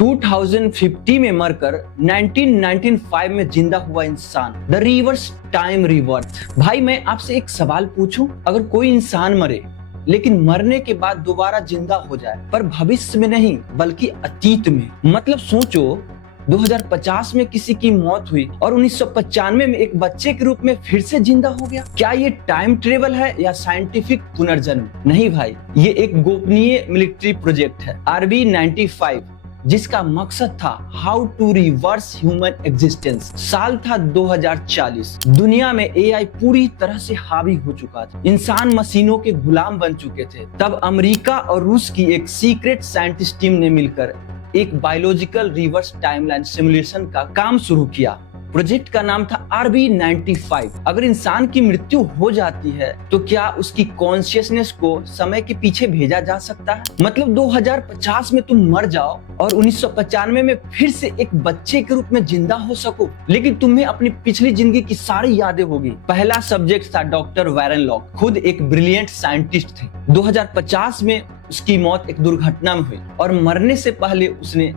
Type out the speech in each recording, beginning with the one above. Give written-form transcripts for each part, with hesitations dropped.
2050 में मरकर 1995 में जिंदा हुआ इंसान, द रिवर्स टाइम रिवर्थ। भाई मैं आपसे एक सवाल पूछूं, अगर कोई इंसान मरे लेकिन मरने के बाद दोबारा जिंदा हो जाए, पर भविष्य में नहीं बल्कि अतीत में, मतलब सोचो 2050 में किसी की मौत हुई और 1995 में एक बच्चे के रूप में फिर से जिंदा हो गया, क्या ये टाइम ट्रेवल है या साइंटिफिक पुनर्जन्म? नहीं भाई, ये एक गोपनीय मिलिट्री प्रोजेक्ट है RB95, जिसका मकसद था how to reverse human existence. साल था 2040। दुनिया में AI पूरी तरह से हावी हो चुका था, इंसान मशीनों के गुलाम बन चुके थे। तब अमेरिका और रूस की एक सीक्रेट साइंटिस्ट टीम ने मिलकर एक बायोलॉजिकल रिवर्स टाइमलाइन सिमुलेशन का काम शुरू किया। प्रोजेक्ट का नाम था RB95। अगर इंसान की मृत्यु हो जाती है तो क्या उसकी कॉन्शियसनेस को समय के पीछे भेजा जा सकता है? मतलब 2050 में तुम मर जाओ और 1995 में फिर से एक बच्चे के रूप में जिंदा हो सको, लेकिन तुम्हें अपनी पिछली जिंदगी की सारी यादें होगी। पहला सब्जेक्ट था डॉक्टर वारेन लॉक, खुद एक ब्रिलियंट साइंटिस्ट थे। 2050 में उसकी मौत एक दुर्घटना में हुई और मरने से पहले उसने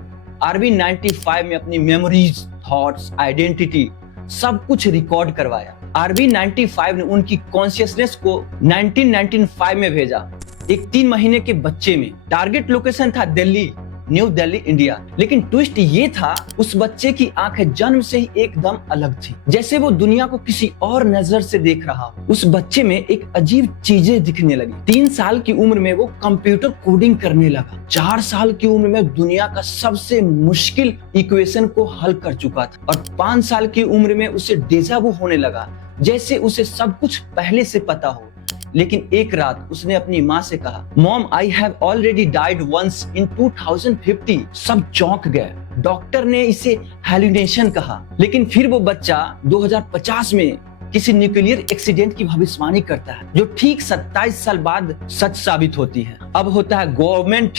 RB95 में अपनी मेमोरीज, थॉट्स, आइडेंटिटी सब कुछ रिकॉर्ड करवाया। RB95 ने उनकी कॉन्शियसनेस को 1995 में भेजा, एक 3 महीने के बच्चे में। टारगेट लोकेशन था दिल्ली, न्यू दिल्ली, इंडिया। लेकिन ट्विस्ट ये था, उस बच्चे की आंखें जन्म से ही एकदम अलग थी, जैसे वो दुनिया को किसी और नजर से देख रहा हो। उस बच्चे में एक अजीब चीजें दिखने लगी। 3 साल की उम्र में वो कंप्यूटर कोडिंग करने लगा। 4 साल की उम्र में दुनिया का सबसे मुश्किल इक्वेशन को हल कर चुका था और 5 साल की उम्र में उसे डेजा वू होने लगा, जैसे उसे सब कुछ पहले से पता हो। लेकिन एक रात उसने अपनी माँ से कहा, mom I have already died once in 2050। सब चौंक गए। डॉक्टर ने इसे हैलुसिनेशन कहा। लेकिन फिर वो बच्चा 2050 में किसी न्यूक्लियर एक्सीडेंट की भविष्यवाणी करता है, जो ठीक 27 साल बाद सच साबित होती है। अब होता है government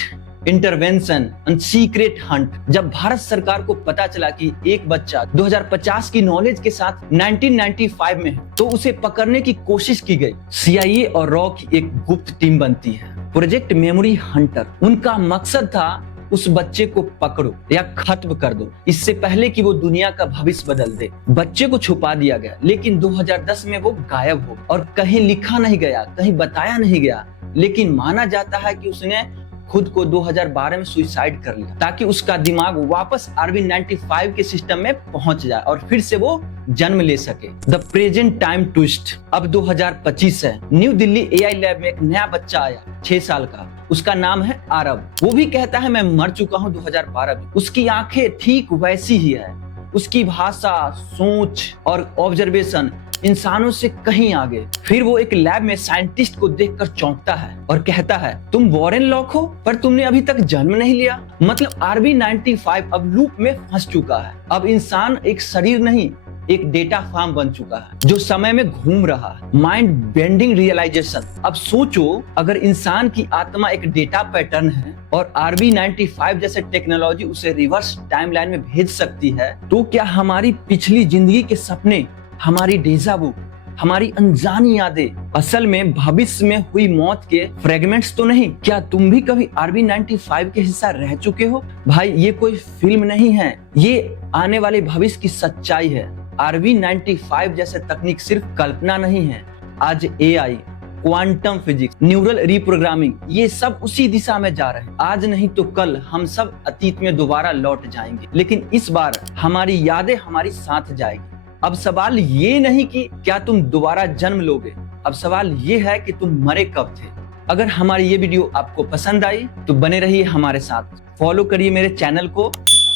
intervention and secret Hunt. जब भारत सरकार को पता चला कि एक बच्चा 2050 की नॉलेज के साथ 1995 में है, तो उसे पकड़ने की कोशिश की गई। CIA और रॉ की एक गुप्त टीम बनती है, प्रोजेक्ट मेमोरी हंटर। उनका मकसद था उस बच्चे को पकड़ो या खत्म कर दो, इससे पहले कि वो दुनिया का भविष्य बदल दे। बच्चे को छुपा दिया गया, लेकिन 2010 में वो गायब हो और कहीं लिखा नहीं गया, कहीं बताया नहीं गया। लेकिन माना जाता है कि उसने खुद को 2012 में सुसाइड कर लिया, ताकि उसका दिमाग वापस RB95 के सिस्टम में पहुंच जाए और फिर से वो जन्म ले सके। The present time twist. अब 2025 है। न्यू दिल्ली AI लैब में एक नया बच्चा आया, 6 साल का। उसका नाम है आरब। वो भी कहता है मैं मर चुका हूँ 2012 में। उसकी आंखें ठीक वैसी ही है, उसकी भाषा, सोच और ऑब्जर्वेशन इंसानों से कहीं आगे। फिर वो एक लैब में साइंटिस्ट को देखकर चौंकता है और कहता है, तुम वॉरेन लॉक हो, पर तुमने अभी तक जन्म नहीं लिया। मतलब RB95 अब लूप में फंस चुका है। अब इंसान एक शरीर नहीं, एक डेटा फार्म बन चुका है जो समय में घूम रहा है। Mind bending realization. अब सोचो, अगर इंसान की आत्मा एक डेटा पैटर्न है और RB95 जैसे टेक्नोलॉजी उसे रिवर्स टाइमलाइन में भेज सकती है, तो क्या हमारी पिछली जिंदगी के सपने, हमारी डेजा वू, हमारी अनजानी यादें असल में भविष्य में हुई मौत के फ्रेगमेंट्स तो नहीं? क्या तुम भी कभी RB95 के हिस्सा रह चुके हो? भाई ये कोई फिल्म नहीं है, ये आने वाले भविष्य की सच्चाई है। RB95 जैसे तकनीक सिर्फ कल्पना नहीं है। आज AI, quantum physics, neural reprogramming, ये सब उसी दिशा में जा रहे हैं। आज नहीं तो कल हम सब अतीत में दोबारा लौट जाएंगे, लेकिन इस बार हमारी यादें हमारी साथ जाएगी। अब सवाल ये नहीं कि क्या तुम दोबारा जन्म लोगे, अब सवाल ये है कि तुम मरे कब थे। अगर हमारी ये वीडियो आपको पसंद आई तो बने रहिए हमारे साथ, फॉलो करिए मेरे चैनल को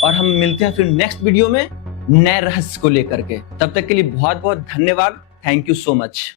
और हम मिलते हैं फिर नेक्स्ट वीडियो में नए रहस्य को लेकर के। तब तक के लिए बहुत बहुत धन्यवाद। Thank you so much.